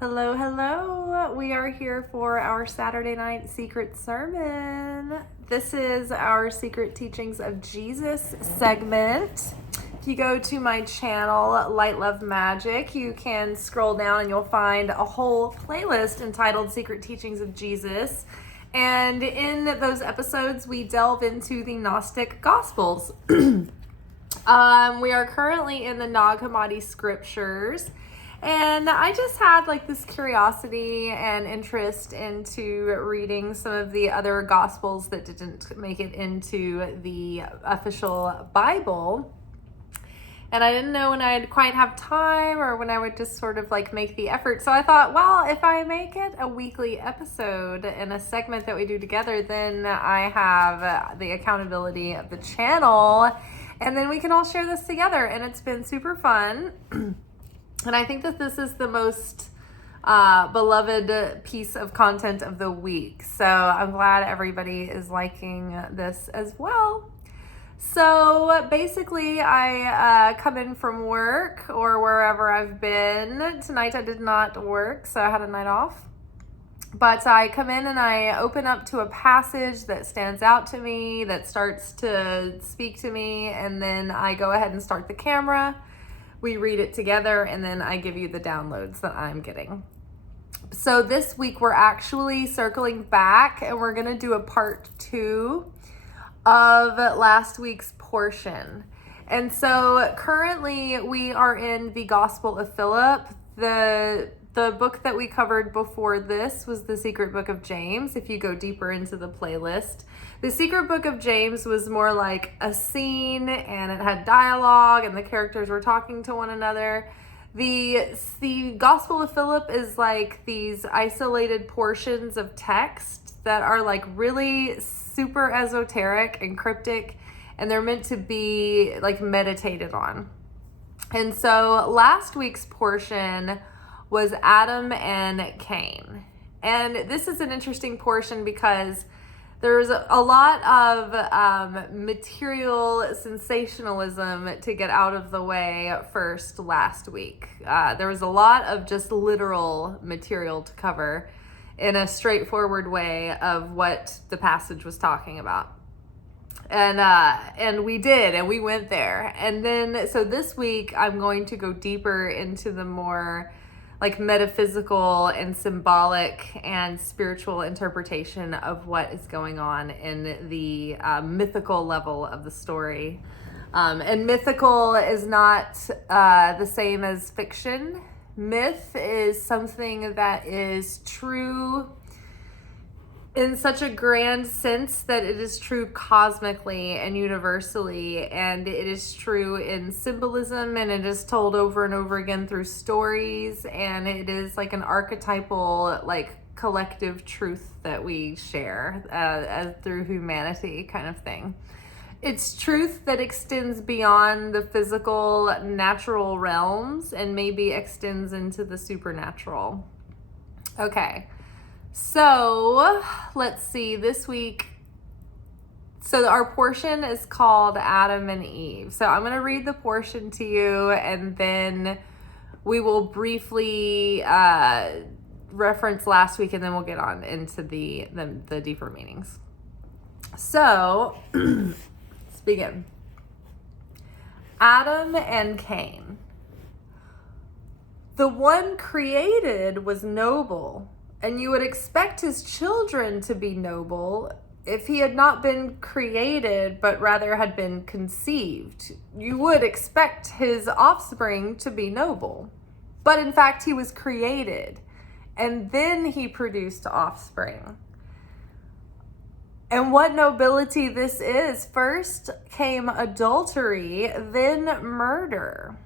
Hello, hello. We are here for our Saturday night secret sermon. This is our Secret Teachings of Jesus segment. If you go to my channel, Light Love Magic, you can scroll down and you'll find a whole playlist entitled Secret Teachings of Jesus. And in those episodes, we delve into the Gnostic Gospels. We are currently in the Nag Hammadi scriptures. And I just had this curiosity and interest into reading some of the other gospels that didn't make it into the official Bible. And I didn't know when I'd quite have time or when I would just sort of make the effort. So I thought, well, if I make it a weekly episode and a segment that we do together, then I have the accountability of the channel. And then we can all share this together. And it's been super fun. And I think that this is the most beloved piece of content of the week. So I'm glad everybody is liking this as well. So basically, I come in from work or wherever I've been. Tonight I did not work, so I had a night off. But I come in and I open up to a passage that stands out to me, that starts to speak to me, and then I go ahead and start the camera. We read it together, and then I give you the downloads that I'm getting. So this week we're actually circling back, and we're going to do a part 2 of last week's portion. And so currently we are in the Gospel of Philip. The book that we covered before this was the Secret Book of James, if you go deeper into the playlist. The Secret Book of James was more like a scene, and it had dialogue, and the characters were talking to one another. The Gospel of Philip is like these isolated portions of text that are really super esoteric and cryptic, and they're meant to be meditated on. And so last week's portion was Adam and Cain. And this is an interesting portion because there's a lot of material sensationalism to get out of the way first last week. There was a lot of just literal material to cover in a straightforward way of what the passage was talking about. And we did, and we went there. And then, so this week, I'm going to go deeper into the more metaphysical and symbolic and spiritual interpretation of what is going on in the mythical level of the story. And mythical is not the same as fiction. Myth is something that is true in such a grand sense that it is true cosmically and universally, and it is true in symbolism, and it is told over and over again through stories, and it is an archetypal collective truth that we share as through humanity kind of thing. It's truth that extends beyond the physical natural realms and maybe extends into the supernatural. Okay. So let's see, this week, so our portion is called Adam and Eve. So I'm going to read the portion to you, and then we will briefly reference last week, and then we'll get on into the deeper meanings. So let's begin. Adam and Cain. The one created was noble, and you would expect his children to be noble if he had not been created, but rather had been conceived. You would expect his offspring to be noble. But in fact, he was created, and then he produced offspring. And what nobility this is. First came adultery, then murder.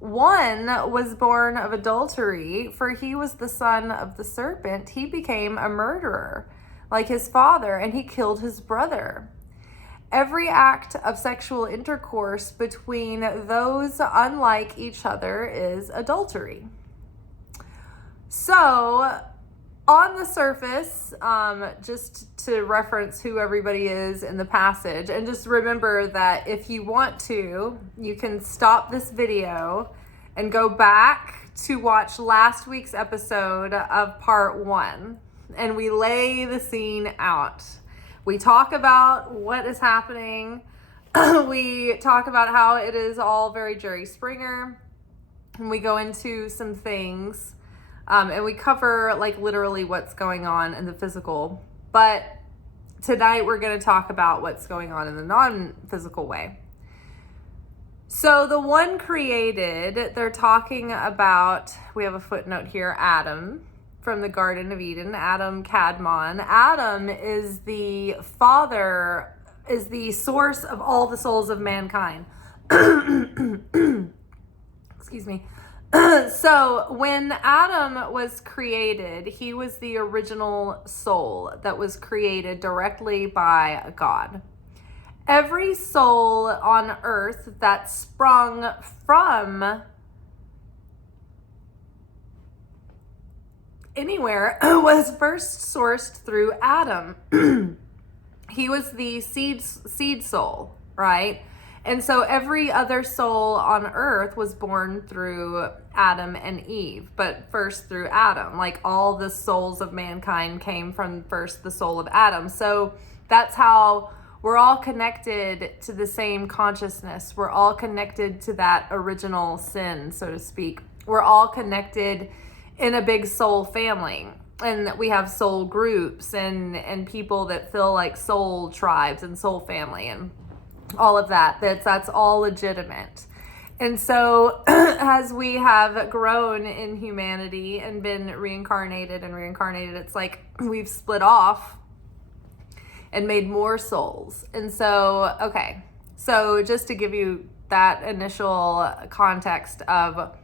One was born of adultery, for he was the son of the serpent. He became a murderer, like his father, and he killed his brother. Every act of sexual intercourse between those unlike each other is adultery. So, on the surface, just to reference who everybody is in the passage, and just remember that if you want to, you can stop this video and go back to watch last week's episode of part 1, and we lay the scene out. We talk about what is happening. We talk about how it is all very Jerry Springer, and we go into some things, and we cover like literally what's going on in the physical. But tonight we're going to talk about what's going on in the non-physical way. So the one created, they're talking about, we have a footnote here, Adam from the Garden of Eden, Adam Kadmon. Adam is the father, is the source of all the souls of mankind. Excuse me. So when Adam was created, he was the original soul that was created directly by God. Every soul on earth that sprung from anywhere was first sourced through Adam. He was the seed soul, right? And so every other soul on earth was born through Adam and Eve, but first through Adam. Like all the souls of mankind came from first the soul of Adam. So that's how we're all connected to the same consciousness. We're all connected to that original sin, so to speak. We're all connected in a big soul family. And we have soul groups and people that feel like soul tribes and soul family and all of that. That's all legitimate. And so as we have grown in humanity and been reincarnated, it's like we've split off and made more souls. And so, okay. So just to give you that initial context of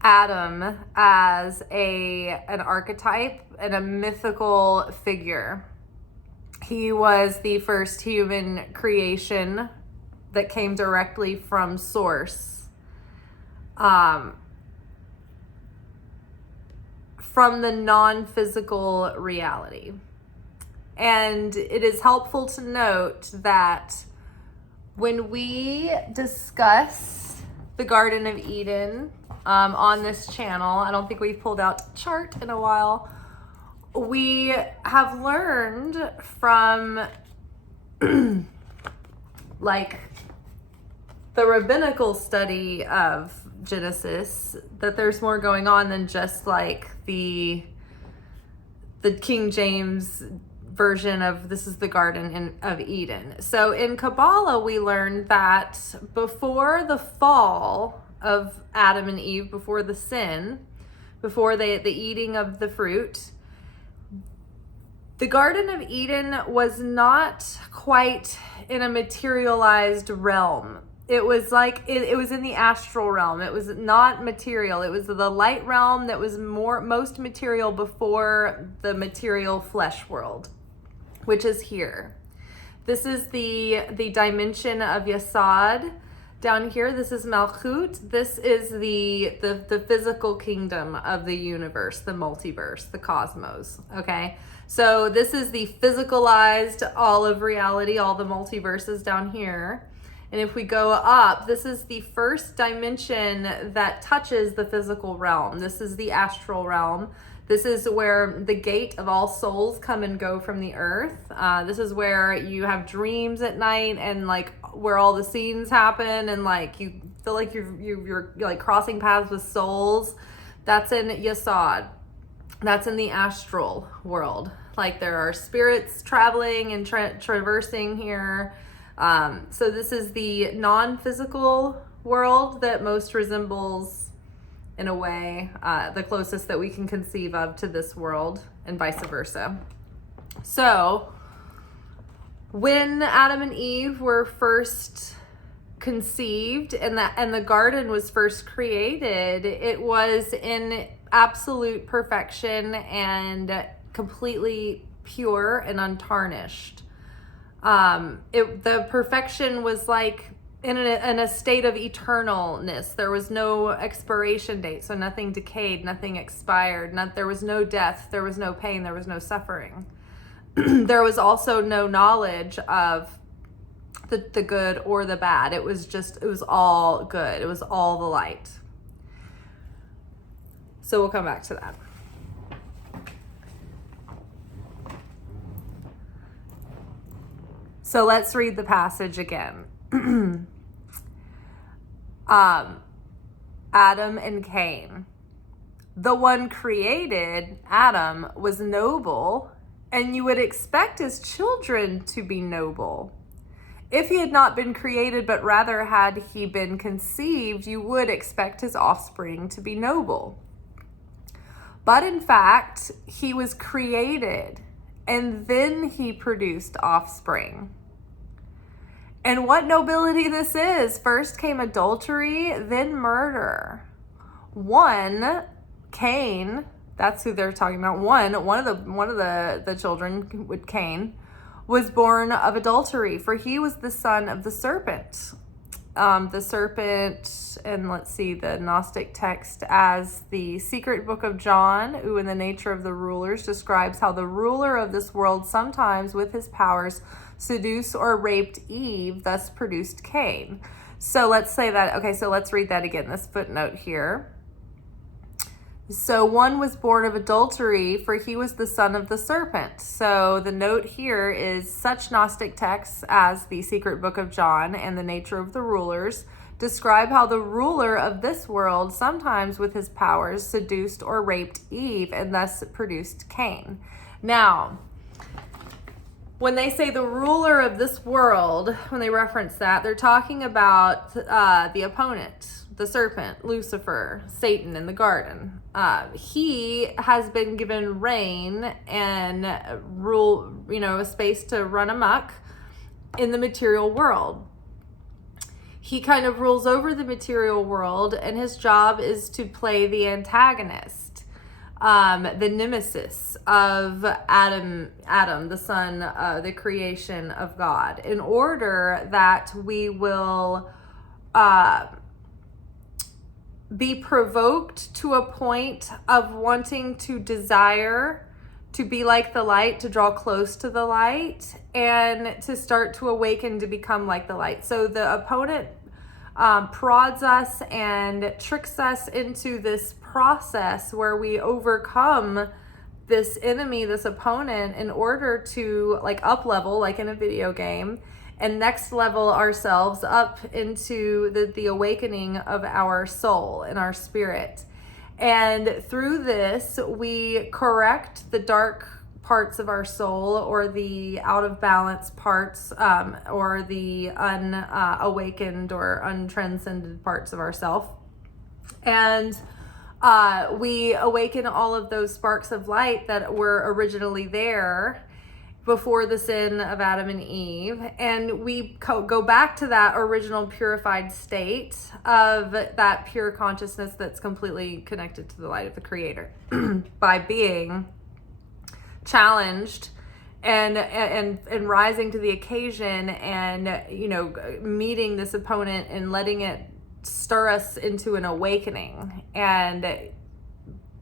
Adam as an archetype and a mythical figure. He was the first human creation that came directly from source, from the non-physical reality. And it is helpful to note that when we discuss the Garden of Eden on this channel, I don't think we've pulled out a chart in a while, we have learned from like the rabbinical study of Genesis that there's more going on than just like the King James version of this is the Garden of Eden. So in Kabbalah, we learned that before the fall of Adam and Eve, before the sin, before the eating of the fruit, the Garden of Eden was not quite in a materialized realm. It was like, it was in the astral realm. It was not material. It was the light realm that was most material before the material flesh world, which is here. This is the dimension of Yesod. Down here, this is Malchut. This is the physical kingdom of the universe, the multiverse, the cosmos, okay? So this is the physicalized all of reality, all the multiverses down here. And if we go up, this is the first dimension that touches the physical realm. This is the astral realm. This is where the gate of all souls come and go from the earth. This is where you have dreams at night and like where all the scenes happen and like you feel like you're like crossing paths with souls. That's in Yesod. That's in the astral world. Like there are spirits traveling and traversing here. So this is the non-physical world that most resembles, in a way, the closest that we can conceive of to this world, and vice versa. So when Adam and Eve were first conceived and the garden was first created, it was in absolute perfection and completely pure and untarnished. The perfection was like in a state of eternalness. There was no expiration date, so nothing decayed, nothing expired, there was no death, there was no pain, there was no suffering. There was also no knowledge of the good or the bad. It was all good. It was all the light. So we'll come back to that. So let's read the passage again. Adam and Cain. The one created, Adam, was noble, and you would expect his children to be noble. If he had not been created, but rather had he been conceived, you would expect his offspring to be noble. But in fact, he was created, and then he produced offspring. And what nobility this is! First came adultery, then murder. One, Cain, that's who they're talking about. One of the children with Cain was born of adultery, for he was the son of the serpent. The serpent, and let's see the Gnostic text as the secret book of John, who in the nature of the rulers describes how the ruler of this world sometimes with his powers seduced or raped Eve, thus produced Cain. So let's say that, okay, so let's read that again, this footnote here. So one was born of adultery, for he was the son of the serpent. So the note here is such Gnostic texts as the secret book of John and the nature of the rulers describe how the ruler of this world, sometimes with his powers, seduced or raped Eve and thus produced Cain. Now, when they say the ruler of this world, when they reference that, they're talking about the opponent, the serpent, Lucifer, Satan in the garden. He has been given reign and rule, a space to run amok in the material world. He kind of rules over the material world, and his job is to play the antagonist, the nemesis of Adam, the son, the creation of God, in order that we will be provoked to a point of wanting to desire to be like the light, to draw close to the light, and to start to awaken to become like the light. So the opponent prods us and tricks us into this process where we overcome this enemy, this opponent, in order to up level, like in a video game, and next level ourselves up into the awakening of our soul and our spirit. And through this, we correct the dark parts of our soul, or the out of balance parts, or the unawakened or untranscended parts of ourself. And we awaken all of those sparks of light that were originally there before the sin of Adam and Eve, and we go back to that original purified state of that pure consciousness that's completely connected to the light of the Creator by being challenged and rising to the occasion, and meeting this opponent and letting it stir us into an awakening and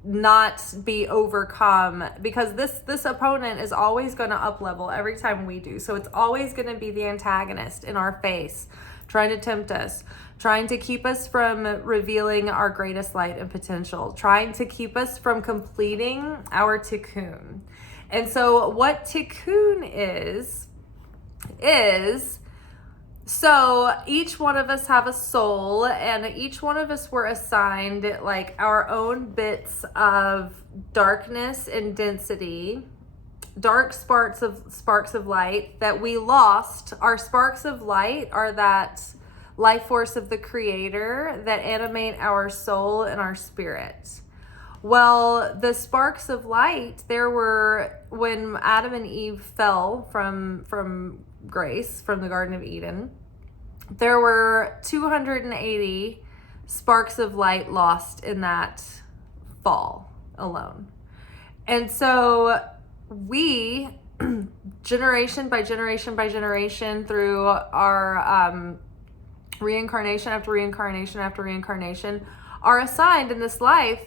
not be overcome, because this opponent is always going to up level every time we do. So it's always going to be the antagonist in our face, trying to tempt us, trying to keep us from revealing our greatest light and potential, trying to keep us from completing our tikkun. And so what tikkun is so each one of us have a soul, and each one of us were assigned our own bits of darkness and density, dark sparks of light that we lost. Our sparks of light are that life force of the Creator that animate our soul and our spirit. Well, the sparks of light, there were, when Adam and Eve fell from grace, from the Garden of Eden, there were 280 sparks of light lost in that fall alone. And so we, generation by generation by generation, through our reincarnation after reincarnation after reincarnation, are assigned in this life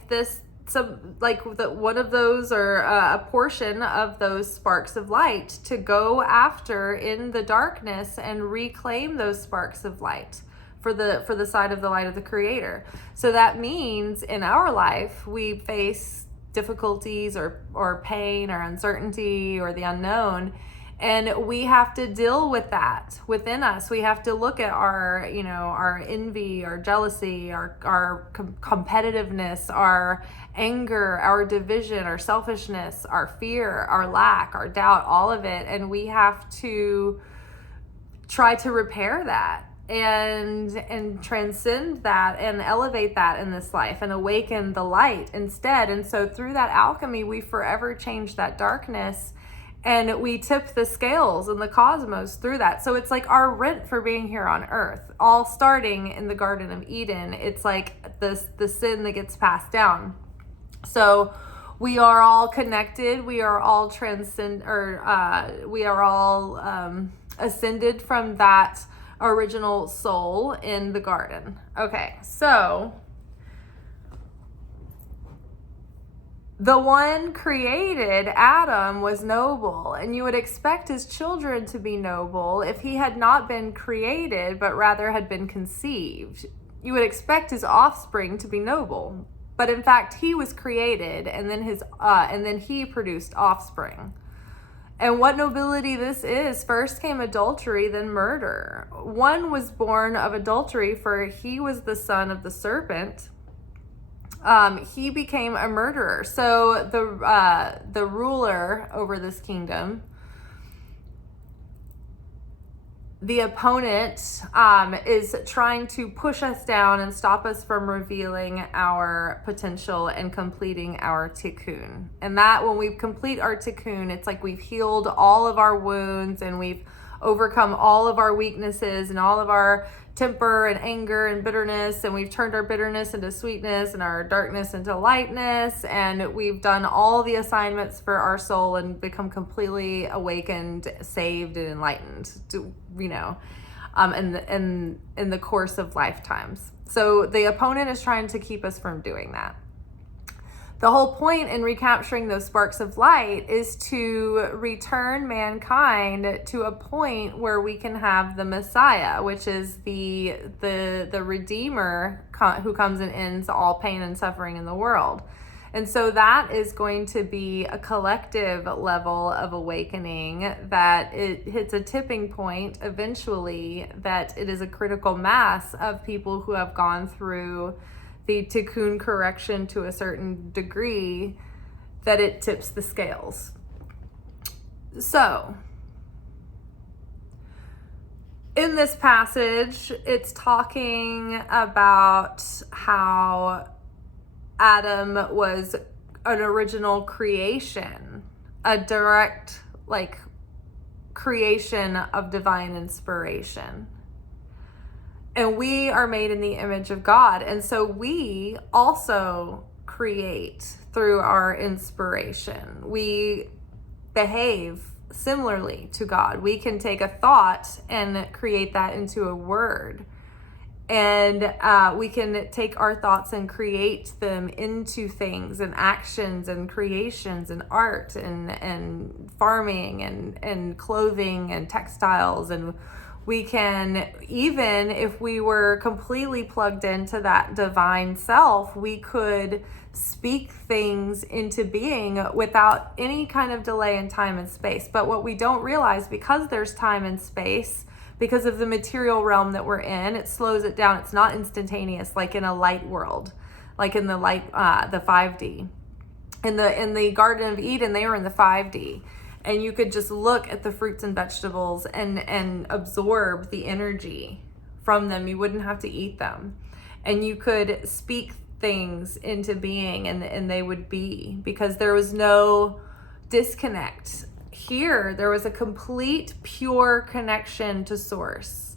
one of those, or a portion of those sparks of light, to go after in the darkness and reclaim those sparks of light for the side of the light of the Creator. So that means in our life we face difficulties or pain or uncertainty or the unknown, and we have to deal with that within us. We have to look at our envy, our jealousy, our competitiveness, our anger, our division, our selfishness, our fear, our lack, our doubt, all of it. And we have to try to repair that and transcend that and elevate that in this life and awaken the light instead. And so through that alchemy, we forever change that darkness, and we tip the scales in the cosmos through that. So it's like our rent for being here on earth, all starting in the Garden of Eden. It's like the sin that gets passed down. So we are all connected. We are all we are all ascended from that original soul in the garden. Okay, so the one created, Adam, was noble, and you would expect his children to be noble if he had not been created, but rather had been conceived. You would expect his offspring to be noble, but in fact, he was created, and then he produced offspring. And what nobility this is. First came adultery, then murder. One was born of adultery, for he was the son of the serpent. He became a murderer. So the ruler over this kingdom, the opponent, is trying to push us down and stop us from revealing our potential and completing our tikkun. And that when we complete our tikkun, it's like we've healed all of our wounds and we've overcome all of our weaknesses and all of our temper and anger and bitterness, and we've turned our bitterness into sweetness and our darkness into lightness, and we've done all the assignments for our soul and become completely awakened, saved, and enlightened, in the course of lifetimes. So the opponent is trying to keep us from doing that. The whole point in recapturing those sparks of light is to return mankind to a point where we can have the Messiah, which is the Redeemer who comes and ends all pain and suffering in the world. And so that is going to be a collective level of awakening, that it hits a tipping point eventually, that it is a critical mass of people who have gone through the tikkun correction to a certain degree, that it tips the scales. So in this passage, it's talking about how Adam was an original creation, a direct creation of divine inspiration. And we are made in the image of God. And so we also create through our inspiration. We behave similarly to God. We can take a thought and create that into a word. And we can take our thoughts and create them into things and actions and creations and art and farming and clothing and textiles. And we can, even if we were completely plugged into that divine self, we could speak things into being without any kind of delay in time and space. But what we don't realize, because there's time and space, because of the material realm that we're in, it slows it down. It's not instantaneous like in a light world, like in the light, the 5D. In the Garden of Eden, they were in the 5D. And you could just look at the fruits and vegetables and absorb the energy from them. You wouldn't have to eat them. And you could speak things into being and they would be, because there was no disconnect. Here, there was a complete pure connection to source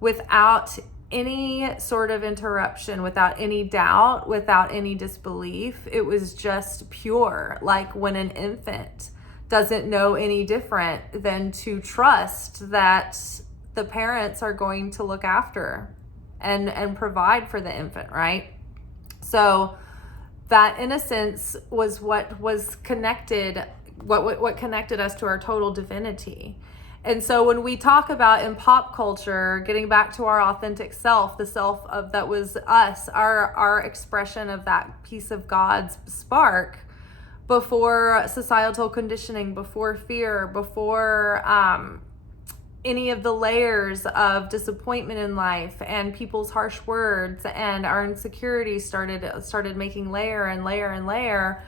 without any sort of interruption, without any doubt, without any disbelief. It was just pure, like when an infant doesn't know any different than to trust that the parents are going to look after and provide for the infant, right? So that innocence was what was connected, what connected us to our total divinity. And so when we talk about in pop culture, getting back to our authentic self, the self of that was us, our expression of that piece of God's spark before societal conditioning, before fear, before any of the layers of disappointment in life and people's harsh words, and our insecurities started making layer and layer and layer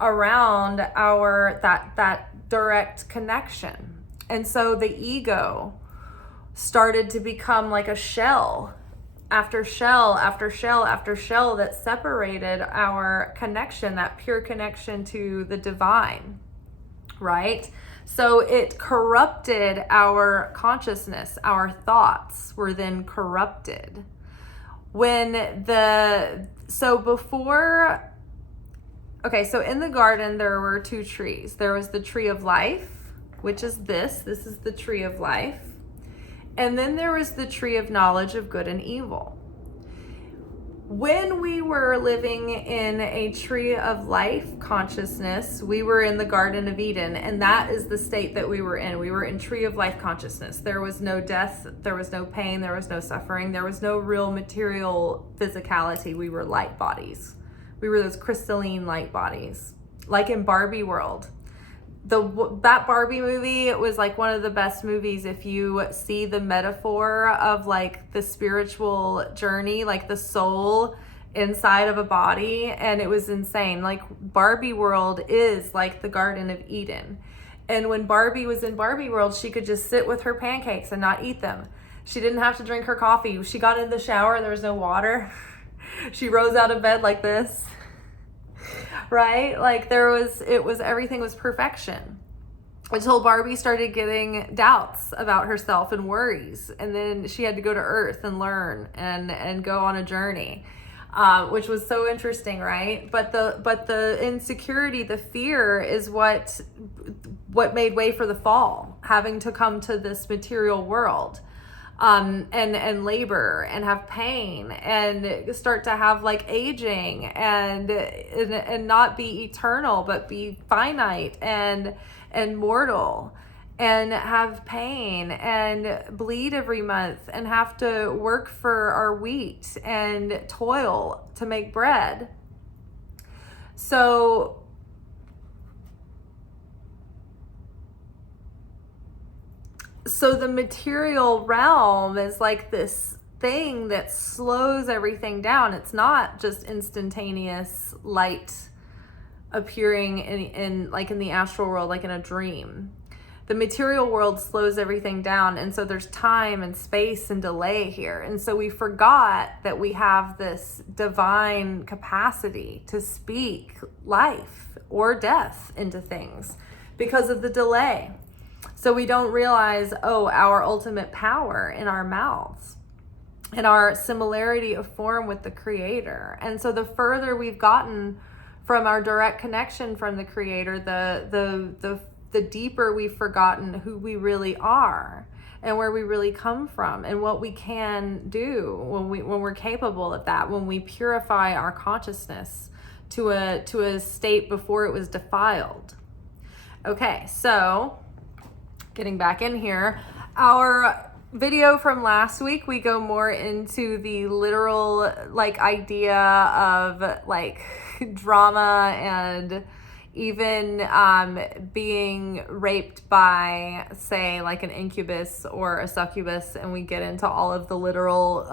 around our that direct connection. And so the ego started to become like a shell after shell after shell after shell that separated our connection, that pure connection to the divine, right? So it corrupted our consciousness. Our thoughts were then corrupted. So in the garden, there were two trees. There was the tree of life, which is this is the tree of life. And then there was the tree of knowledge of good and evil. When we were living in a tree of life consciousness, we were in the Garden of Eden, and that is the state that we were in. We were in tree of life consciousness. There was no death, there was no pain, there was no suffering, there was no real material physicality. We were light bodies. We were those crystalline light bodies, like in Barbie world. That Barbie movie, it was like one of the best movies if you see the metaphor of like the spiritual journey, like the soul inside of a body, and it was insane. Like Barbie world is like the Garden of Eden. And when Barbie was in Barbie world, she could just sit with her pancakes and not eat them. She didn't have to drink her coffee. She got in the shower, there was no water. She rose out of bed like this. Right? Like everything was perfection. Until Barbie started getting doubts about herself and worries. And then she had to go to Earth and learn and go on a journey, which was so interesting, right? But the insecurity, the fear is what made way for the fall, having to come to this material world. And labor and have pain and start to have like aging and not be eternal, but be finite and mortal, and have pain and bleed every month and have to work for our wheat and toil to make bread. So the material realm is like this thing that slows everything down. It's not just instantaneous light appearing in like in the astral world, like in a dream. The material world slows everything down, and so there's time and space and delay here. And so we forgot that we have this divine capacity to speak life or death into things because of the delay. So we don't realize, our ultimate power in our mouths and our similarity of form with the Creator. And so the further we've gotten from our direct connection from the Creator, the deeper we've forgotten who we really are and where we really come from and what we can do when we're capable of that, when we purify our consciousness to a state before it was defiled. Okay, so getting back in here, our video from last week, we go more into the literal like idea of like drama and even being raped by, say, like an incubus or a succubus, and we get into all of the literal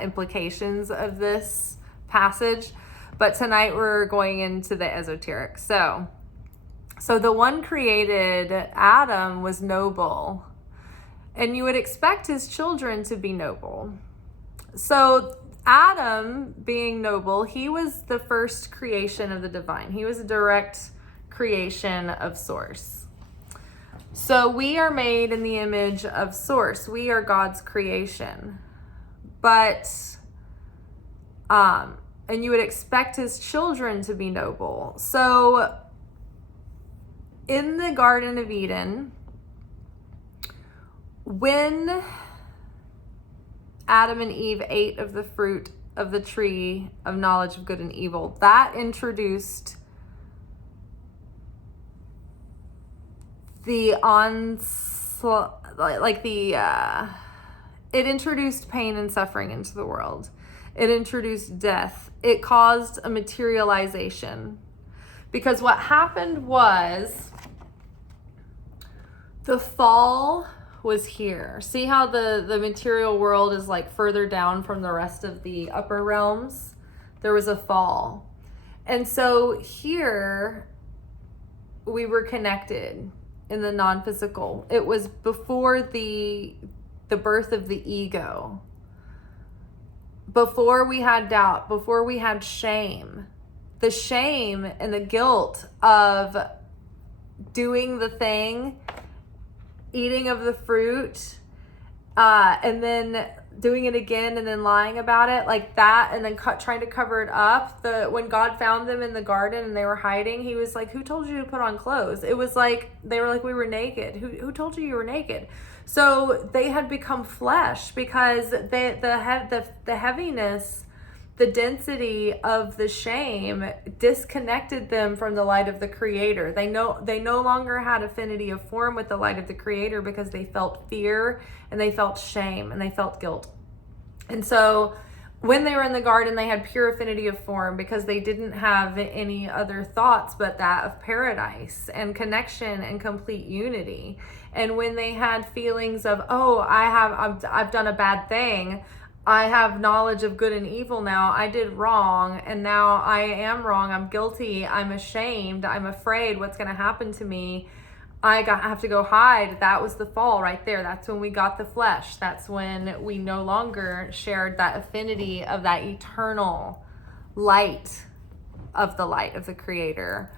implications of this passage. But tonight we're going into the esoteric. So the one created, Adam, was noble, and you would expect his children to be noble. So Adam, being noble, he was the first creation of the divine. He was a direct creation of Source. So we are made in the image of Source. We are God's creation. But, and you would expect his children to be noble. So in the Garden of Eden, when Adam and Eve ate of the fruit of the tree of knowledge of good and evil, that introduced the onslaught, it introduced pain and suffering into the world. It introduced death. It caused a materialization. Because what happened was the fall was here. See how the material world is like further down from the rest of the upper realms? There was a fall. And so here we were connected in the non-physical. It was before the birth of the ego. Before we had doubt, before we had shame. The shame and the guilt of doing the thing, eating of the fruit, and then doing it again and then lying about it like that, and then trying to cover it up. When God found them in the garden and they were hiding, he was like, who told you to put on clothes? It was like, they were like, we were naked. Who told you were naked? So they had become flesh because the heaviness, the density of the shame disconnected them from the light of the Creator. They no longer had affinity of form with the light of the Creator because they felt fear and they felt shame and they felt guilt. And so when they were in the garden, they had pure affinity of form because they didn't have any other thoughts but that of paradise and connection and complete unity. And when they had feelings of, oh, I've done a bad thing, I have knowledge of good and evil now, I did wrong, and now I am wrong, I'm guilty, I'm ashamed, I'm afraid what's going to happen to me, I have to go hide. That was the fall right there. That's when we got the flesh. That's when we no longer shared that affinity of that eternal light of the Creator.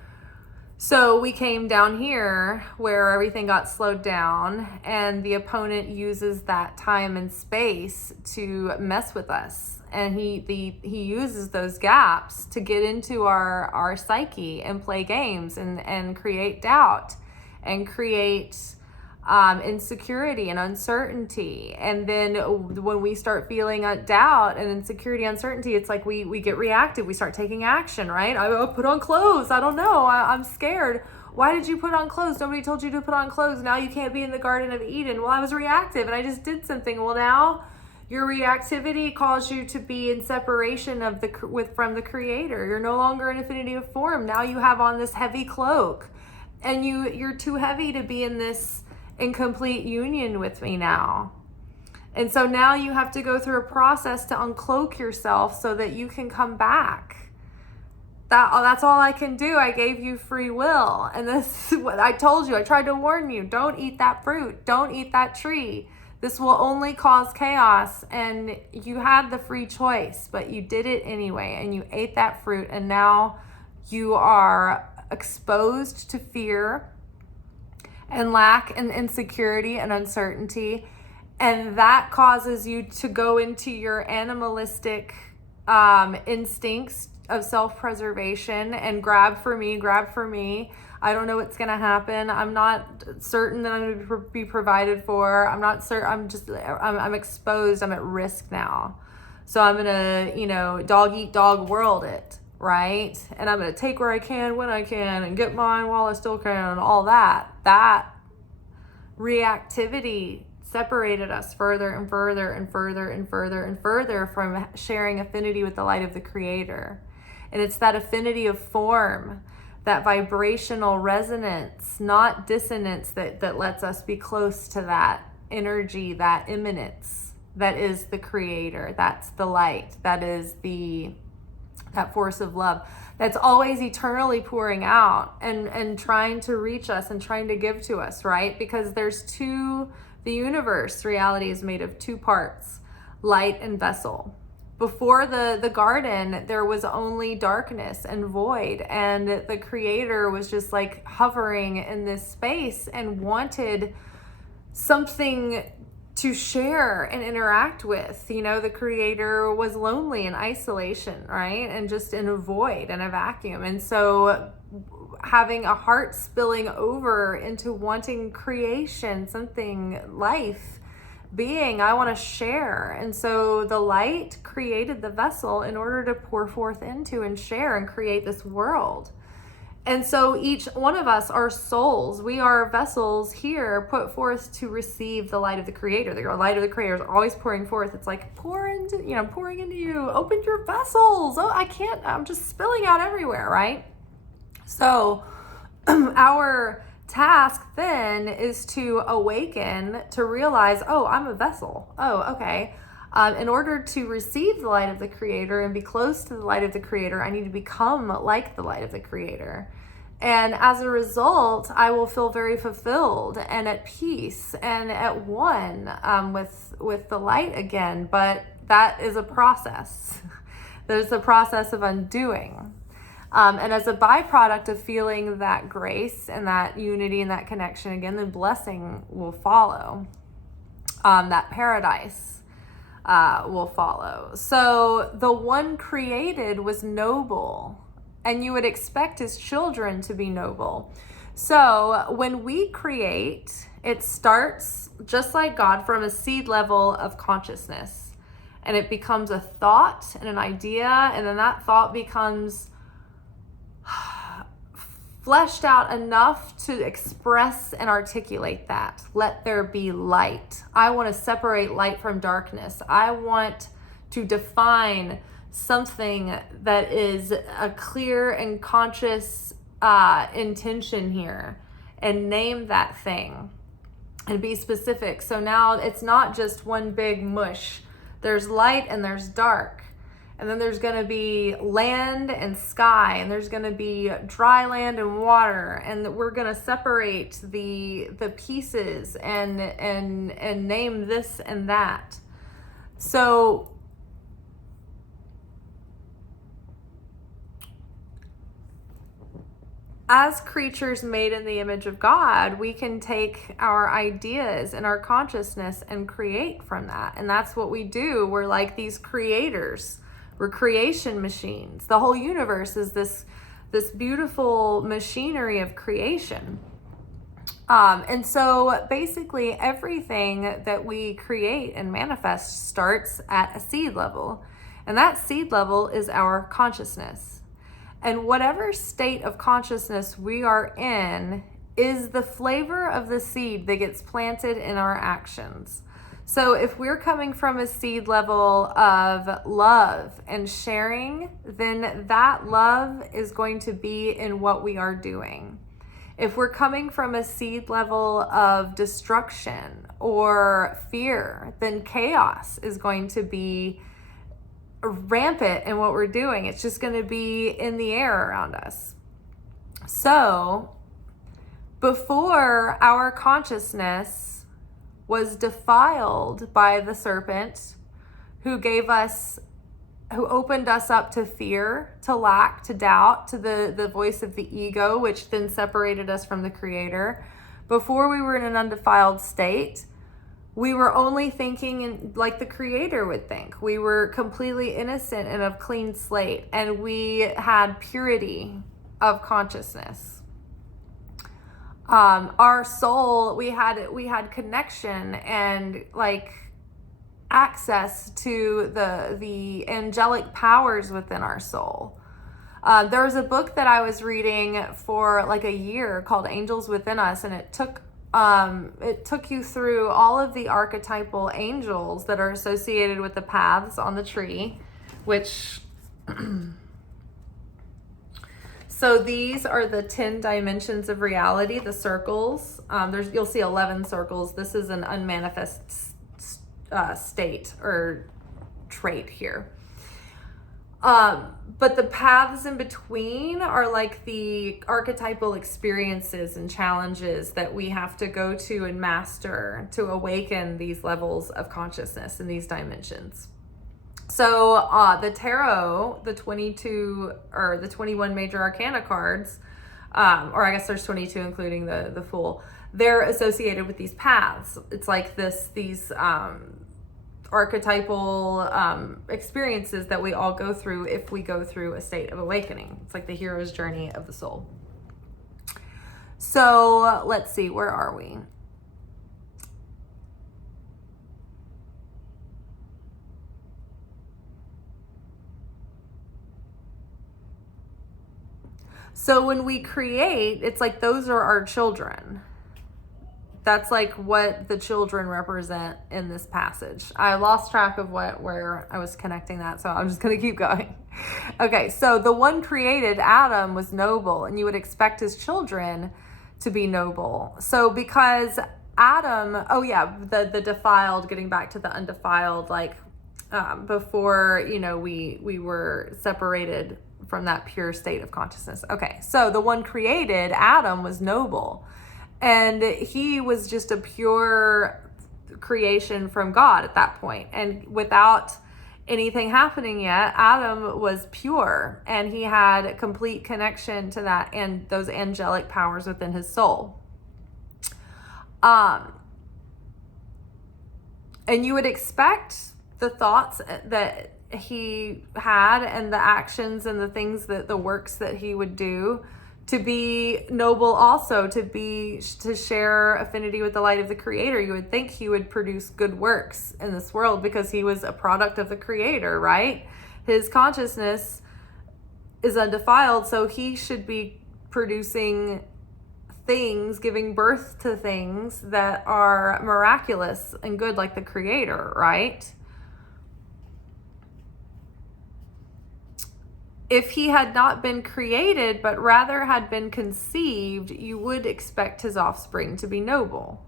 So we came down here where everything got slowed down, and the opponent uses that time and space to mess with us. And he uses those gaps to get into our psyche and play games and create doubt and create insecurity and uncertainty. And then when we start feeling doubt and insecurity, uncertainty, it's like we get reactive. We start taking action, right? I put on clothes. I don't know. I'm scared. Why did you put on clothes? Nobody told you to put on clothes. Now you can't be in the Garden of Eden. Well, I was reactive and I just did something. Well, now your reactivity caused you to be in separation from the Creator. You're no longer in affinity of form. Now you have on this heavy cloak, and you're too heavy to be in complete union with me now. And so now you have to go through a process to uncloak yourself so that you can come back. That's all I can do. I gave you free will. And this is what I told you. I tried to warn you. Don't eat that fruit. Don't eat that tree. This will only cause chaos. And you had the free choice, but you did it anyway. And you ate that fruit. And now you are exposed to fear and lack and insecurity and uncertainty, and that causes you to go into your animalistic instincts of self-preservation and grab for me. I don't know what's going to happen. I'm not certain that I'm going to be provided for. I'm not certain. I'm exposed. I'm at risk now. So I'm going to, dog eat dog world it. Right? And I'm going to take where I can, when I can, and get mine while I still can, and all that. That reactivity separated us further and further and further and further and further from sharing affinity with the light of the Creator. And it's that affinity of form, that vibrational resonance, not dissonance, that lets us be close to that energy, that immanence, that is the Creator. That's the light. That is that force of love that's always eternally pouring out and trying to reach us and trying to give to us, right? Because the universe reality is made of two parts, light and vessel. Before the garden, there was only darkness and void, and the Creator was just like hovering in this space and wanted something to share and interact with. The Creator was lonely in isolation, right? And just in a void and a vacuum. And so having a heart spilling over into wanting creation, something, life, being, I want to share. And so the light created the vessel in order to pour forth into and share and create this world. And so each one of us are souls. We are vessels here put forth to receive the light of the Creator. The light of the Creator is always pouring forth. It's like pouring into you. Open your vessels. Oh, I can't. I'm just spilling out everywhere, right? So our task then is to awaken, to realize, oh, I'm a vessel. Oh, okay. In order to receive the light of the Creator and be close to the light of the Creator, I need to become like the light of the Creator. And as a result, I will feel very fulfilled and at peace and at one with the light again. But that is a process. There's a process of undoing. And as a byproduct of feeling that grace and that unity and that connection again, the blessing will follow. That paradise will follow. So the one created was noble, and you would expect his children to be noble. So when we create, it starts just like God from a seed level of consciousness, and it becomes a thought and an idea, and then that thought becomes fleshed out enough to express and articulate that. Let there be light. I want to separate light from darkness. I want to define something that is a clear and conscious intention here, and name that thing and be specific. So now it's not just one big mush. There's light and there's dark. And then there's going to be land and sky, and there's going to be dry land and water, and we're going to separate the pieces and name this and that. So as creatures made in the image of God, we can take our ideas and our consciousness and create from that. And that's what we do. We're like these creators. We're creation machines. The whole universe is this beautiful machinery of creation. And so basically everything that we create and manifest starts at a seed level. And that seed level is our consciousness. And whatever state of consciousness we are in is the flavor of the seed that gets planted in our actions. So if we're coming from a seed level of love and sharing, then that love is going to be in what we are doing. If we're coming from a seed level of destruction or fear, then chaos is going to be rampant in what we're doing. It's just going to be in the air around us. So before our consciousness was defiled by the serpent who opened us up to fear, to lack, to doubt, to the voice of the ego, which then separated us from the Creator. Before we were in an undefiled state, we were only thinking like the Creator would think. We were completely innocent and of clean slate, and we had purity of consciousness. Our soul, we had connection and like access to the angelic powers within our soul. There was a book that I was reading for like a year called Angels Within Us, and it took you through all of the archetypal angels that are associated with the paths on the tree, which so these are the 10 dimensions of reality, the circles. You'll see 11 circles. This is an unmanifest state or trait here. But the paths in between are like the archetypal experiences and challenges that we have to go to and master to awaken these levels of consciousness in these dimensions. So the tarot, the 22 or the 21 major arcana cards, or I guess there's 22 including the Fool, they're associated with these paths. It's like these archetypal experiences that we all go through if we go through a state of awakening. It's like the hero's journey of the soul. So let's see, where are we? So when we create, it's like those are our children. That's like what the children represent in this passage. I lost track of where I was connecting that, so I'm just going to keep going. Okay, so the one created, Adam, was noble, and you would expect his children to be noble. So because Adam, the defiled, getting back to the undefiled, like before, we were separated from that pure state of consciousness. Okay, so the one created, Adam, was noble. And he was just a pure creation from God at that point. And without anything happening yet, Adam was pure. And he had complete connection to that and those angelic powers within his soul. And you would expect the thoughts that he had and the actions and the things that the works that he would do to be noble also, to share affinity with the light of the Creator. You would think he would produce good works in this world because he was a product of the Creator, right? His consciousness is undefiled, so he should be producing things, giving birth to things that are miraculous and good like the Creator, right? If he had not been created, but rather had been conceived, you would expect his offspring to be noble.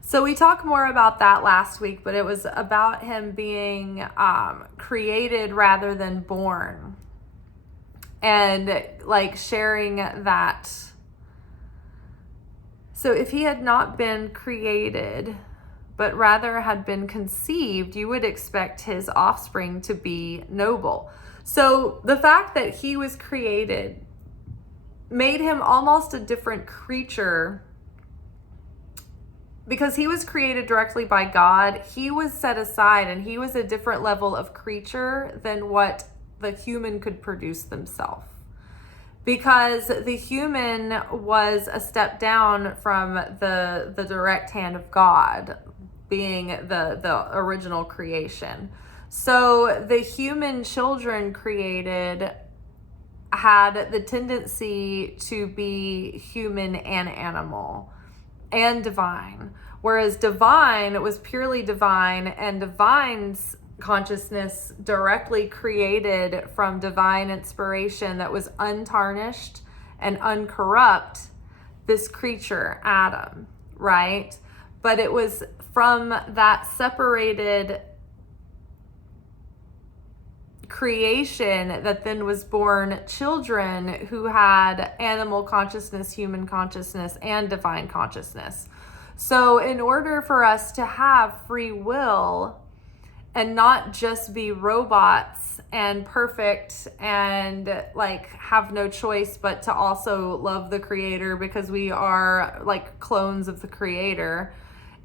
So we talked more about that last week, but it was about him being created rather than born. And like sharing that. So if he had not been created, but rather had been conceived, you would expect his offspring to be noble. So the fact that he was created made him almost a different creature because he was created directly by God. He was set aside and he was a different level of creature than what the human could produce themselves. Because the human was a step down from the direct hand of God, being the original creation. So the human children created had the tendency to be human and animal and divine. Whereas divine was purely divine, and divine's consciousness directly created from divine inspiration that was untarnished and uncorrupt this creature, Adam, right? But it was from that separated creation that then was born children who had animal consciousness, human consciousness, and divine consciousness. So in order for us to have free will and not just be robots and perfect and like have no choice but to also love the Creator because we are like clones of the Creator,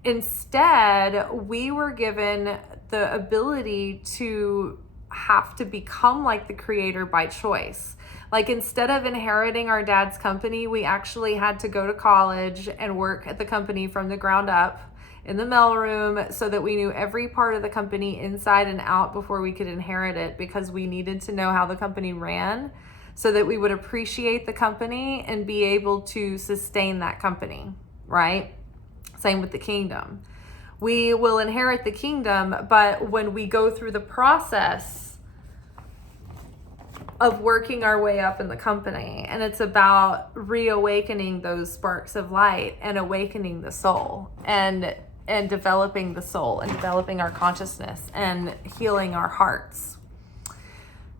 instead we were given the ability to have to become like the Creator by choice. Like instead of inheriting our dad's company, we actually had to go to college and work at the company from the ground up in the mailroom so that we knew every part of the company inside and out before we could inherit it, because we needed to know how the company ran so that we would appreciate the company and be able to sustain that company, right? Same with the kingdom. We will inherit the kingdom, but when we go through the process of working our way up in the company, and it's about reawakening those sparks of light and awakening the soul and developing the soul and developing our consciousness and healing our hearts.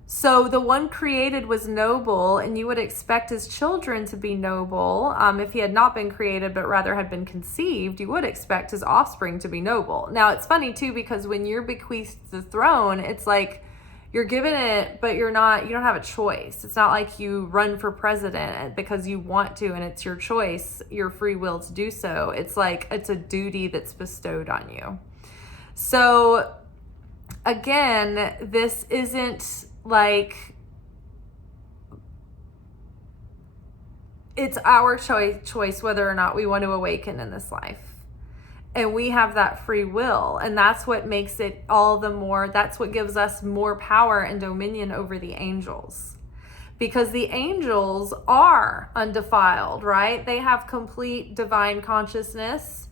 So the one created was noble, and you would expect his children to be noble. If he had not been created, but rather had been conceived, you would expect his offspring to be noble. Now, it's funny too, because when you're bequeathed the throne, it's like you're given it, but you don't have a choice. It's not like you run for president because you want to, and it's your choice, your free will to do so. It's like, it's a duty that's bestowed on you. So again, this isn't like, it's our choice whether or not we want to awaken in this life. And we have that free will. And that's what makes it all the more, that's what gives us more power and dominion over the angels. Because the angels are undefiled, right? They have complete divine consciousness.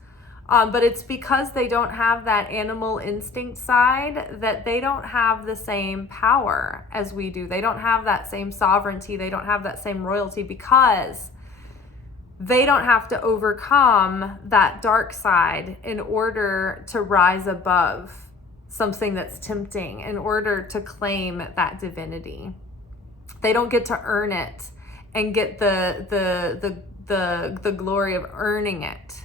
But it's because they don't have that animal instinct side that they don't have the same power as we do. They don't have that same sovereignty. They don't have that same royalty because they don't have to overcome that dark side in order to rise above something that's tempting, in order to claim that divinity. They don't get to earn it and get the glory of earning it.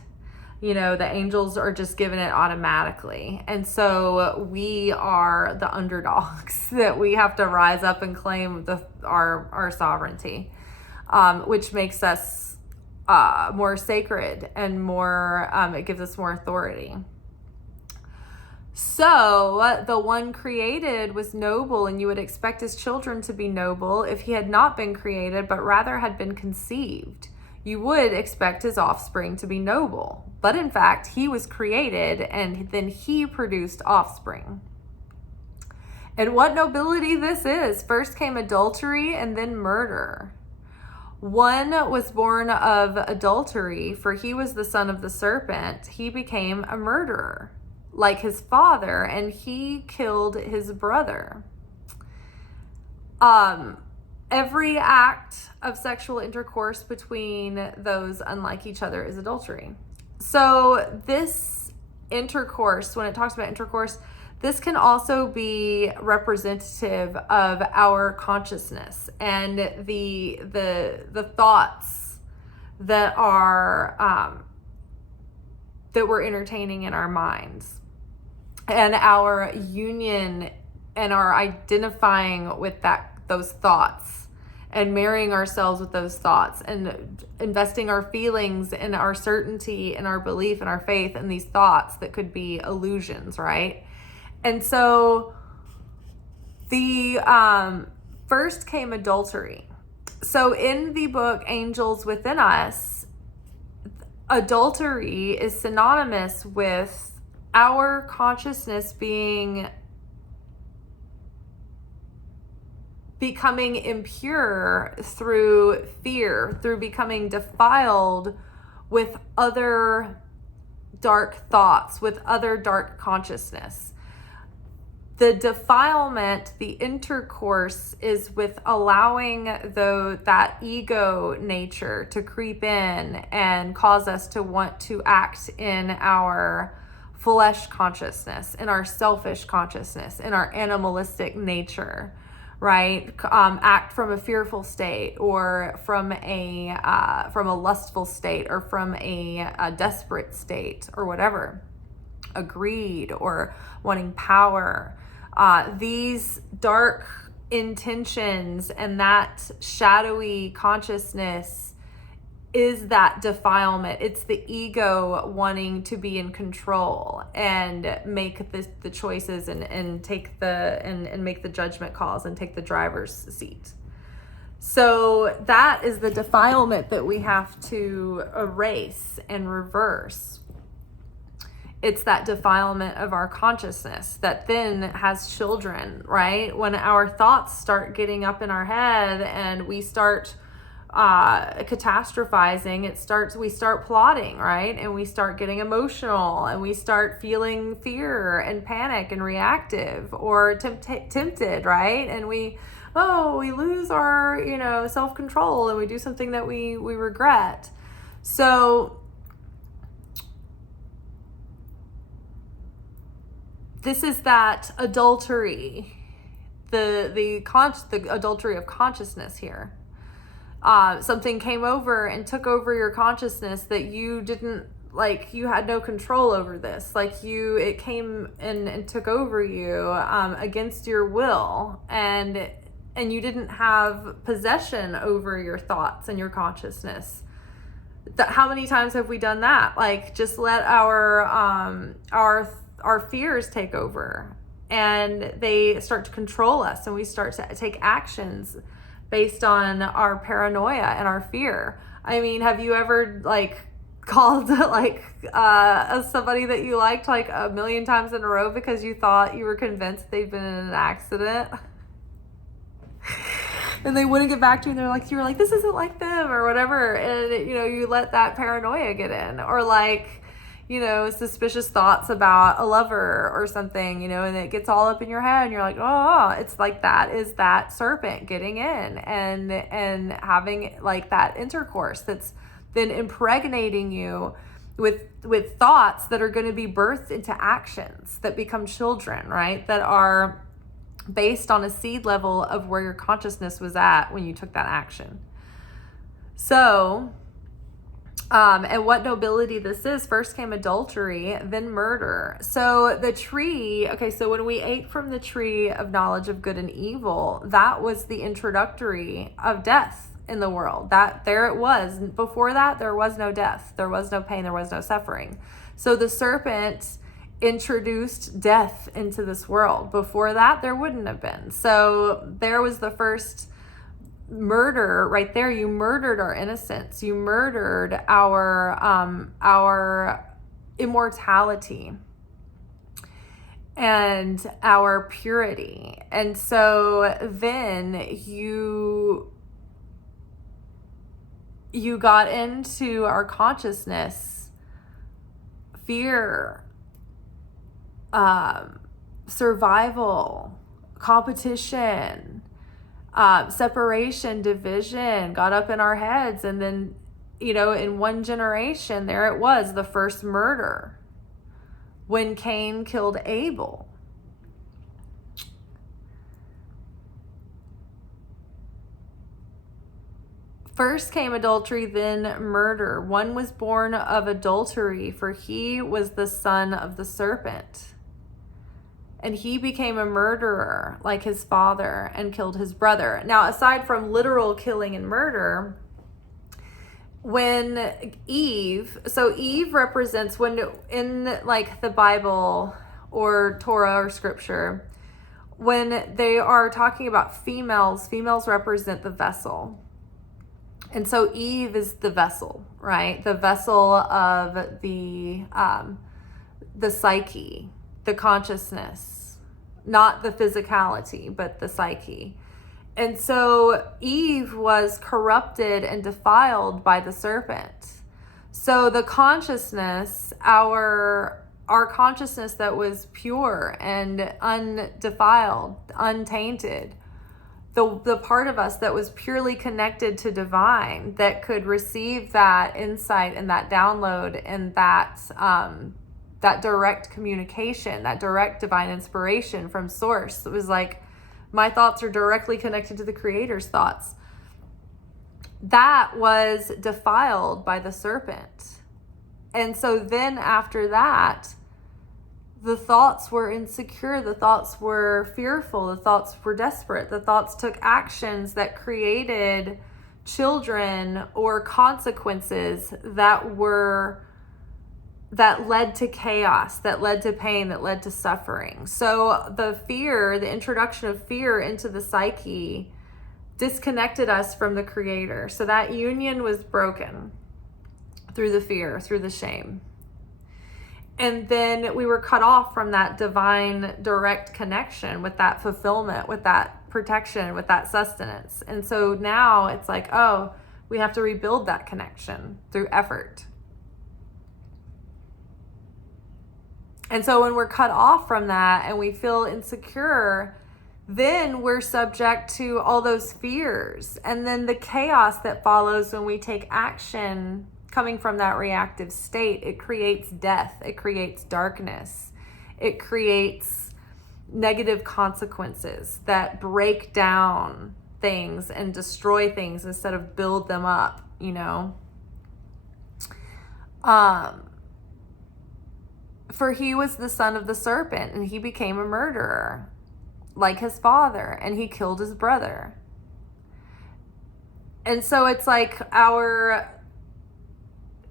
You know, the angels are just given it automatically. And so we are the underdogs that we have to rise up and claim our sovereignty, which makes us more sacred and more, it gives us more authority. So the one created was noble, and you would expect his children to be noble if he had not been created, but rather had been conceived. You would expect his offspring to be noble, but in fact, he was created and then he produced offspring. And what nobility this is! First came adultery and then murder. One was born of adultery, for he was the son of the serpent. He became a murderer, like his father, and he killed his brother. Every act of sexual intercourse between those unlike each other is adultery. So this intercourse, when it talks about intercourse, this can also be representative of our consciousness and the thoughts that are that we're entertaining in our minds, and our union and our identifying with those thoughts, and marrying ourselves with those thoughts, and investing our feelings and our certainty and our belief and our faith in these thoughts that could be illusions, right? And so the first came adultery. So in the book Angels Within Us, adultery is synonymous with our consciousness becoming impure through fear, through becoming defiled with other dark thoughts, with other dark consciousness. The defilement, the intercourse, is with allowing that ego nature to creep in and cause us to want to act in our flesh consciousness, in our selfish consciousness, in our animalistic nature, right? Act from a fearful state, or from a lustful state, or from a desperate state, or whatever. A greed, or wanting power. These dark intentions and that shadowy consciousness is that defilement. It's the ego wanting to be in control and make the choices and take and make the judgment calls and take the driver's seat. So that is the defilement that we have to erase and reverse. It's that defilement of our consciousness that then has children, right? When our thoughts start getting up in our head and we start catastrophizing, we start plotting, right? And we start getting emotional, and we start feeling fear and panic and reactive, or tempted, right? And we lose our, self-control, and we do something that we regret. So this is that adultery, the adultery of consciousness here. Something came over and took over your consciousness that you didn't, you had no control over this. It came and took over you against your will, and you didn't have possession over your thoughts and your consciousness. How many times have we done that? Just let our fears take over, and they start to control us, and we start to take actions based on our paranoia and our fear. I mean, have you ever called like somebody that you liked like a million times in a row because you thought you were convinced they'd been in an accident. And they wouldn't get back to you, and you were like, this isn't like them or whatever. And, you let that paranoia get in. Or like, suspicious thoughts about a lover or something, and it gets all up in your head, and you're like, oh, it's like that is that serpent getting in and having like that intercourse that's then impregnating you with thoughts that are going to be birthed into actions that become children, right? That are based on a seed level of where your consciousness was at when you took that action. So, and what nobility this is, first came adultery, then murder. So the tree, so when we ate from the tree of knowledge of good and evil, that was the introductory of death in the world. That there it was. Before that, there was no death. There was no pain. There was no suffering. So the serpent introduced death into this world. Before that, there wouldn't have been. So there was the first murder right there. You murdered our innocence. You murdered our immortality and our purity. And so then you got into our consciousness fear, survival, competition, separation, division got up in our heads. And then, in one generation, there it was, the first murder when Cain killed Abel. First came adultery, then murder. One was born of adultery, for he was the son of the serpent. And he became a murderer like his father and killed his brother. Now, aside from literal killing and murder, when Eve represents, when in like the Bible or Torah or scripture, when they are talking about females represent the vessel. And so Eve is the vessel, right? The vessel of the psyche, the consciousness, not the physicality, but the psyche. And so Eve was corrupted and defiled by the serpent. So the consciousness, our consciousness that was pure and undefiled, untainted, the part of us that was purely connected to divine, that could receive that insight and that download and that direct communication, that direct divine inspiration from source. It was like, my thoughts are directly connected to the Creator's thoughts. That was defiled by the serpent. And so then after that, the thoughts were insecure, the thoughts were fearful, the thoughts were desperate, the thoughts took actions that created children or consequences that led to chaos, that led to pain, that led to suffering. So the introduction of fear into the psyche disconnected us from the Creator. So that union was broken through the fear, through the shame. And then we were cut off from that divine direct connection with that fulfillment, with that protection, with that sustenance. And so now it's like, oh, we have to rebuild that connection through effort. And so when we're cut off from that and we feel insecure, then we're subject to all those fears. And then the chaos that follows when we take action coming from that reactive state, it creates death, it creates darkness, it creates negative consequences that break down things and destroy things instead of build them up, For he was the son of the serpent, and he became a murderer like his father, and he killed his brother. And so it's like our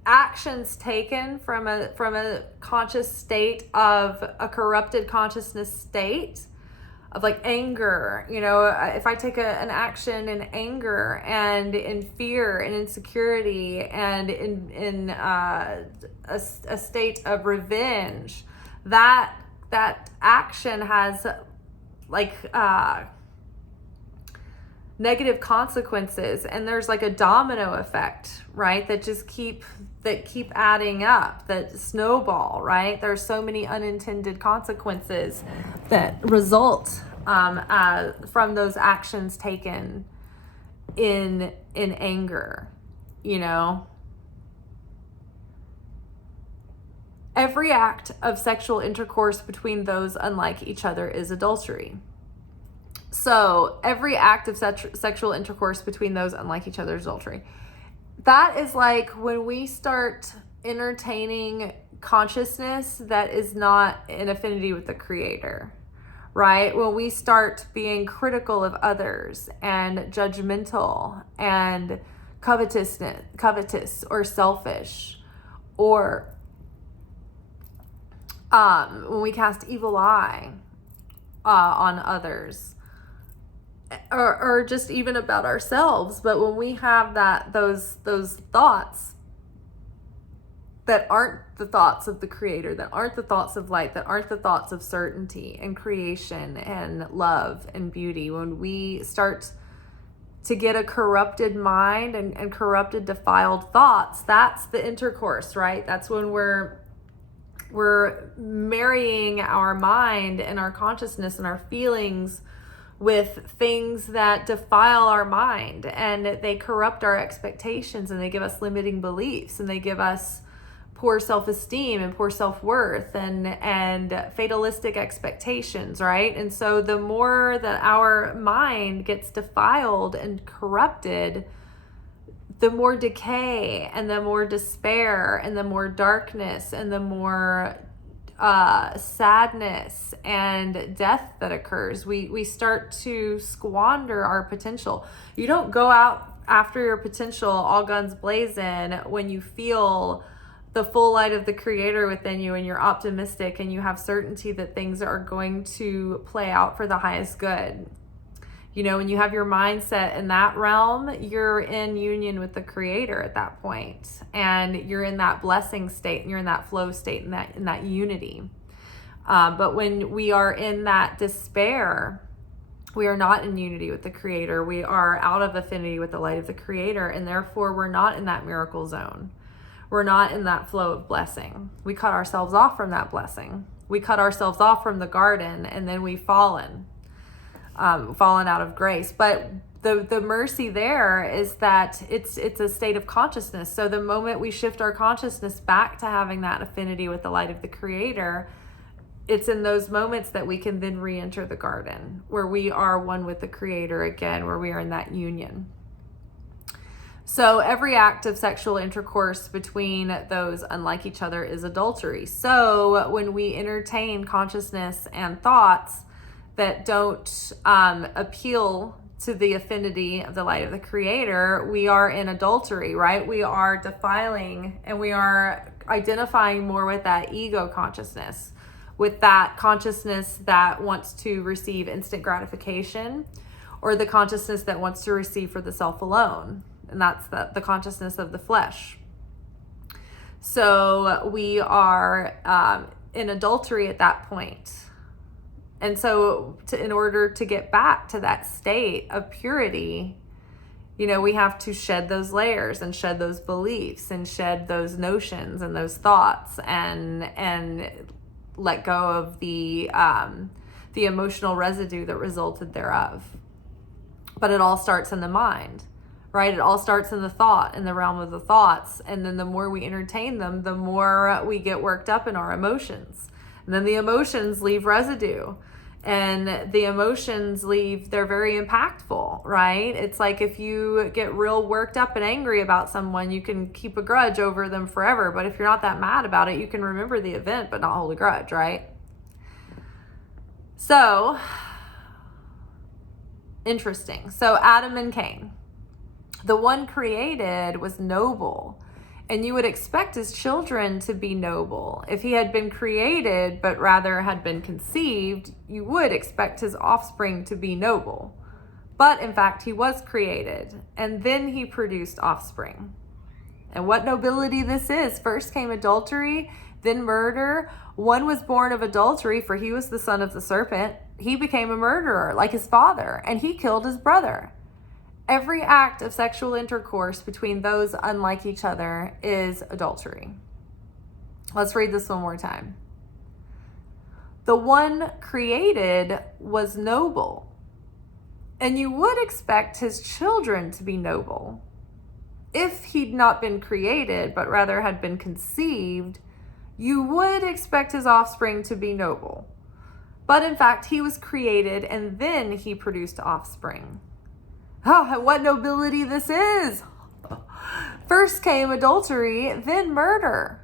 actions taken from a conscious state of a corrupted consciousness state like anger. If I take an action in anger and in fear and insecurity and in a state of revenge, that action has like negative consequences, and there's like a domino effect, right? That keep adding up, that snowball, right? There's so many unintended consequences that result from those actions taken in anger. Every act of sexual intercourse between those unlike each other is adultery. So every act of sexual intercourse between those unlike each other is adultery. That is like when we start entertaining consciousness that is not in affinity with the Creator, right? When we start being critical of others and judgmental and covetous or selfish, or when we cast evil eye on others, or just even about ourselves. But when we have those thoughts that aren't the thoughts of the Creator, that aren't the thoughts of light, that aren't the thoughts of certainty and creation and love and beauty, when we start to get a corrupted mind and corrupted, defiled thoughts, that's the intercourse, right? That's when we're marrying our mind and our consciousness and our feelings with things that defile our mind, and they corrupt our expectations, and they give us limiting beliefs, and they give us poor self-esteem and poor self-worth and fatalistic expectations, right? And so the more that our mind gets defiled and corrupted, the more decay and the more despair and the more darkness and the more sadness and death that occurs. We start to squander our potential. You don't go out after your potential all guns blazing when you feel the full light of the Creator within you, and you're optimistic and you have certainty that things are going to play out for the highest good. When you have your mindset in that realm, you're in union with the Creator at that point, and you're in that blessing state, and you're in that flow state, in that unity. But when we are in that despair, we are not in unity with the Creator. We are out of affinity with the light of the Creator, and therefore we're not in that miracle zone. We're not in that flow of blessing. We cut ourselves off from that blessing. We cut ourselves off from the garden, and then we've fallen out of grace. But the mercy there is that it's a state of consciousness. So the moment we shift our consciousness back to having that affinity with the light of the Creator, it's in those moments that we can then re-enter the garden, where we are one with the Creator again, where we are in that union. So every act of sexual intercourse between those unlike each other is adultery. So when we entertain consciousness and thoughts that don't appeal to the affinity of the light of the Creator, we are in adultery, right? We are defiling, and we are identifying more with that ego consciousness, with that consciousness that wants to receive instant gratification, or the consciousness that wants to receive for the self alone. And that's the consciousness of the flesh. So we are in adultery at that point. And so in order to get back to that state of purity, we have to shed those layers and shed those beliefs and shed those notions and those thoughts and let go of the emotional residue that resulted thereof. But it all starts in the mind, right? It all starts in the thought, in the realm of the thoughts. And then the more we entertain them, the more we get worked up in our emotions. And then the emotions leave residue. And the emotions they're very impactful, right? It's like if you get real worked up and angry about someone, you can keep a grudge over them forever. But if you're not that mad about it, you can remember the event but not hold a grudge, right? So, interesting. So Adam and Cain. The one created was noble And you would expect his children to be noble. If he had been created, but rather had been conceived, you would expect his offspring to be noble. But in fact, he was created, and then he produced offspring. And what nobility this is. First came adultery, then murder. One was born of adultery, for he was the son of the serpent. He became a murderer like his father, and he killed his brother. Every act of sexual intercourse between those unlike each other is adultery. Let's read this one more time. The one created was noble, and you would expect his children to be noble. If he'd not been created, but rather had been conceived, you would expect his offspring to be noble. But in fact, he was created, and then he produced offspring. Oh, what nobility this is! First came adultery, then murder.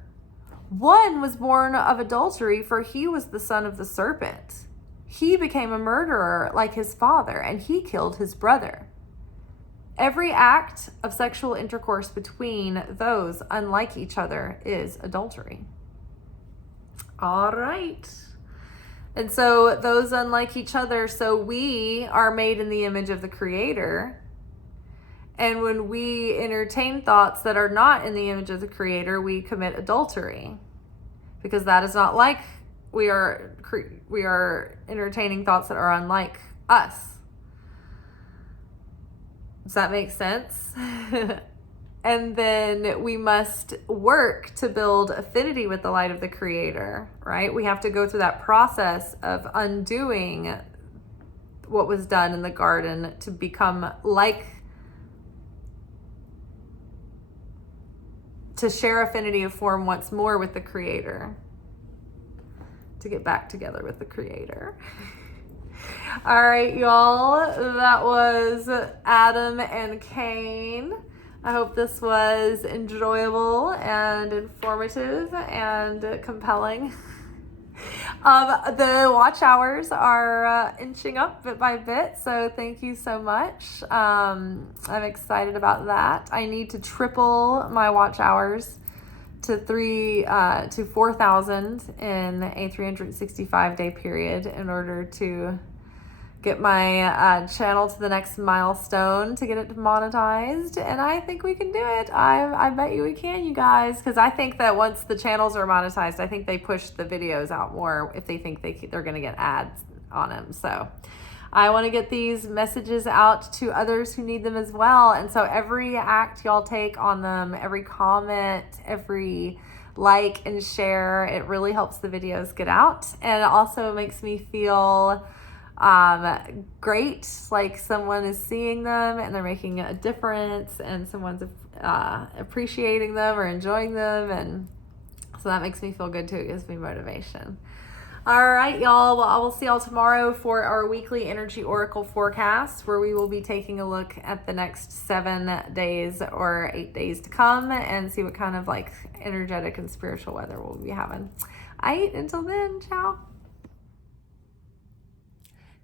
One was born of adultery, for he was the son of the serpent. He became a murderer like his father, and he killed his brother. Every act of sexual intercourse between those unlike each other is adultery. All right. And so those unlike each other, so we are made in the image of the Creator. And when we entertain thoughts that are not in the image of the Creator, we commit adultery. Because that is not like we are entertaining thoughts that are unlike us. Does that make sense? And then we must work to build affinity with the light of the Creator, right? We have to go through that process of undoing what was done in the garden to become like, to share affinity of form once more with the Creator, to get back together with the Creator. All right, y'all, that was Adam and Cain. I hope this was enjoyable and informative and compelling. The watch hours are inching up bit by bit, so thank you so much. I'm excited about that. I need to triple my watch hours to 4,000 in a 365-day period in order to get my channel to the next milestone to get it monetized, and I think we can do it. I bet you we can, you guys, because I think that once the channels are monetized, I think they push the videos out more if they think they're going to get ads on them. So I want to get these messages out to others who need them as well. And so every act y'all take on them, every comment, every like and share, it really helps the videos get out, and it also makes me feel great, like someone is seeing them and they're making a difference, and someone's appreciating them or enjoying them, and so that makes me feel good too. It gives me motivation. All right, y'all. Well, I will see y'all tomorrow for our weekly energy oracle forecast, where we will be taking a look at the next 7 days or 8 days to come and see what kind of like energetic and spiritual weather we'll be having. All right, until then, ciao.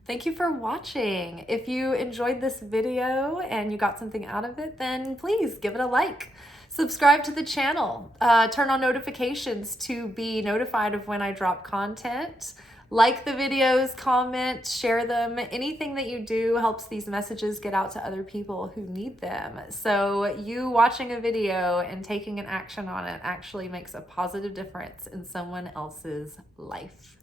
Thank you for watching. If you enjoyed this video and you got something out of it, then please give it a like. Subscribe to the channel. Turn on notifications to be notified of when I drop content. Like the videos, comment, share them. Anything that you do helps these messages get out to other people who need them. So you watching a video and taking an action on it actually makes a positive difference in someone else's life.